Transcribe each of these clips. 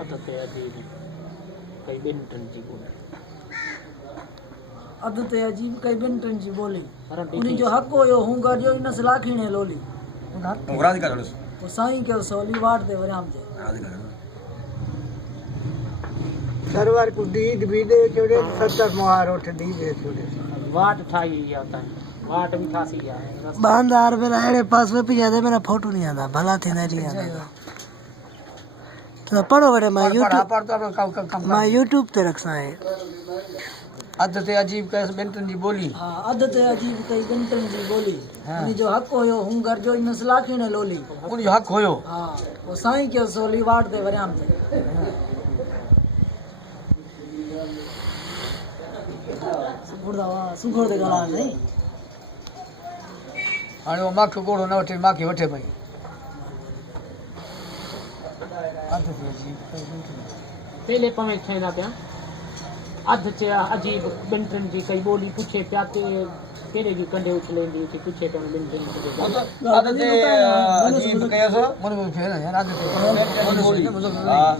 आदत अजीब कई बिन जी बोली आदत अजीब कई बिन जी बोली उन्हीं जो हक होयो हूंगा जो इन सलाखीने लोली उगरादी का जोड़स तो साईं के सोली वाट दे वराम दे रादी का सरवर को दीद भी दे छोड़े 70 मोहार उठ दी दे छोड़े वाट ठाई आता है वाट भी ठासी है बांधार मेरा एड़े पास में पिया दे मेरा फोटो नहीं आता भला थे नहीं आता तो पढ़ो बड़े मैं यूट्यूब ते रखसा है आदत अजीब कैसे बेंटन जी बोली हां आदत अजीब कई बिन जी बोली उन्हीं जो हक होयो हूंगर जो इन सलाखीने लोली उन जो हक होयो हां वो साईं के सोली वाट दे वराम दे सुगुड़ दे गला नहीं हाणे वो मख गोड़ो न वठे माखे वठे पई आदत अजीब पहले पवे छेना पिया अध चे अजीब बिन जी कई बोली पूछे प्याते केरे की कंडे उछलेंदी थी पूछे पे बिन जी आदत अजीब कैसे मन फेर यार आदत बोली हां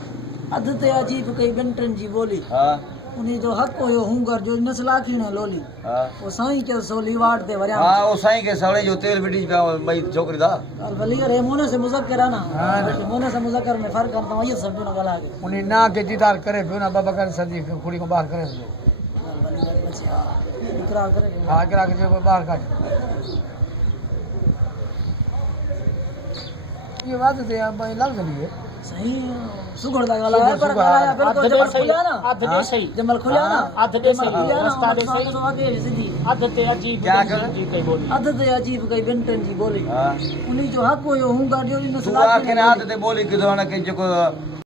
आदत अजीब कई बिन जी बोली हां उन्हीं जो हक होयो हूंगर जो इन सलाखीने लोली हां वो साईं के सोली वाट दे वराम हां वो साईं के सवड़े जो तेल बिटी पे भाई छोकरी दा भली रे मोने से मुज़क्कर है ना मोने से मुज़क्कर में फर्क करता हूं ये समझो ना गला के उन्हें ना के दीदार करे फिर ना बाबा कर सदी कुड़ी को बाहर करे भली बच्चे इकरार करे हां करा के जो बाहर काट ये बात है यार भाई लाल गली है सही सुगड़ दा गला है पर गला फिर तो जब खुला ना अध दे सही जमल खुला ना अध दे सही रास्ता दे सही तो आगे सीधी आदत अजीब क्या बिन कर? जी कई बोली आदत अजीब कई बिन जी बोली हां उन्हीं जो हक होयो हूंगर जो इन तू सलाखीने आके आदत बोली कि दोना के जो